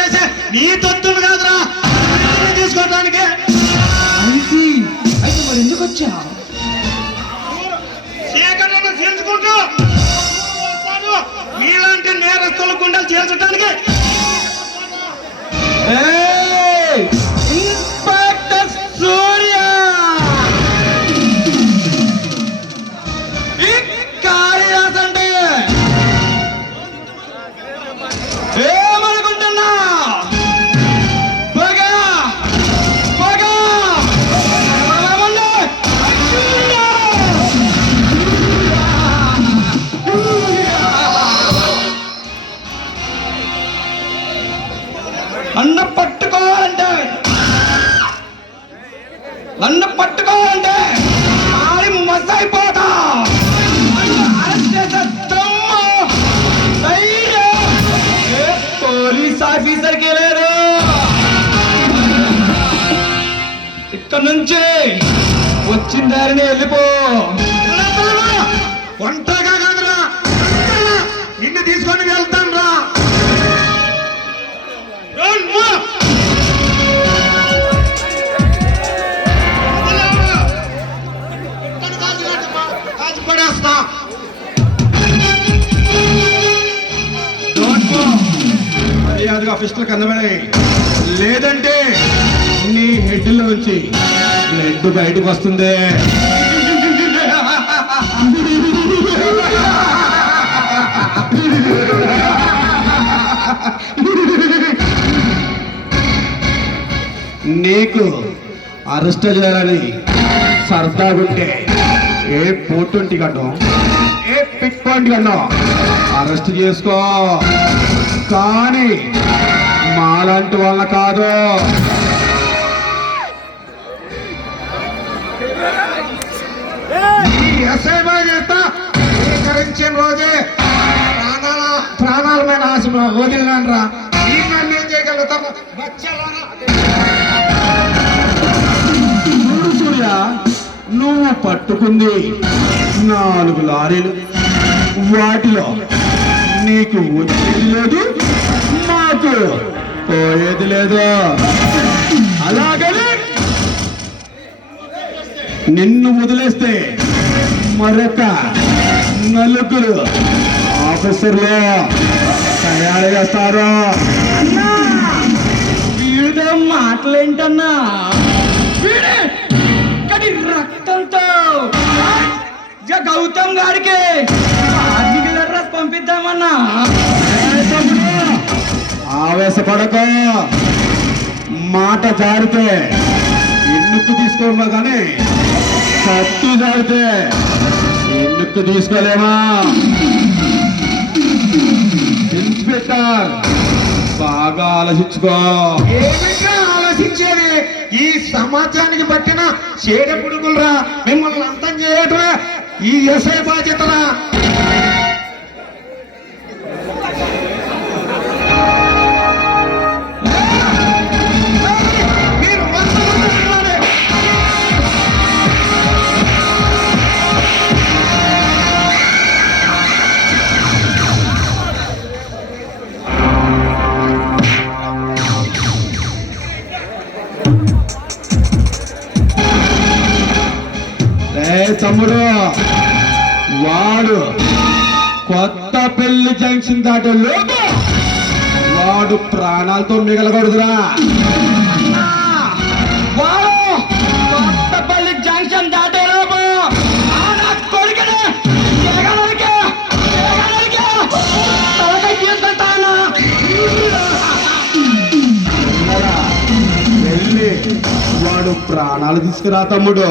చేసే నీ తొత్తులు కాదురా తీసుకోవడానికి అయితే మరి ఎందుకు వచ్చా చీల్చుకుంటూ వస్తాను. మీలాంటి నేరస్తుల గుండెలు చీల్చడానికి నన్ను పట్టుకోవాలంటే ఆడి మసైపోతా నన్ను ఏ పోలీస్ ఆఫీసర్కి లేదు. ఇక్కడ నుంచి వచ్చిన దారిని వెళ్ళిపో. పిస్టల్ కందమని లేదంటే నీ హెడ్లో నుంచి బ్లడ్ బయటకు వస్తుంది. నీకు అరెస్ట్ చేయాలని సరదాగుంటే ఏ పోటుంటి కట్టం ఏ పిక్ పాయింట్ కట్టం అరెస్ట్ చేసుకో. కానీ మాలాంటి వాళ్ళ కాదు. ఎస్ఐ బాధ్యత స్వీకరించిన రోజే ప్రాణాల ప్రాణాలమైన ఆశ వదిలినాను రా నన్ను ఏం చేయగలుగుతాను బచ్చలారా చూడు సూర్య నువ్వు పట్టుకుంది నాలుగు లారీలు. వాటిలో నీకు వచ్చేది లేదు మాకు. పోయేది లేదు. అలాగని నిన్ను వదిలేస్తే మరొక నలుగురు ఆఫీసర్లు తయారు చేస్తారు వీడితో మాటలేంటన్నా? వీడే కడి రక్తంతో. గౌతమ్ గారికి. పంపిద్దామన్నా? ఆవేశపడకు. మాట జారితే ఎన్నుకు తీసుకోమా కానీ కత్తి జారితే ఎన్నుకు తీసుకోలేమా? ఇన్స్పెక్టర్ బాగా ఆలోచించుకో. ఆలోచించేది? ఈ సమాజానికి పట్టిన చీడ పురుగులరా మిమ్మల్ని అంతం చేయటమే ఈ ఎస్ఐ బాధ్యతరా? తమ్ముడు వాడు కొత్త పెళ్ళి జంక్షన్ దాటే లోపు వాడు ప్రాణాలతో మిగలకూడదురా. వాడు కొత్తపల్లి జంక్షన్ దాటే లోపు వాడు ప్రాణాలు తీసుకురా తమ్ముడు.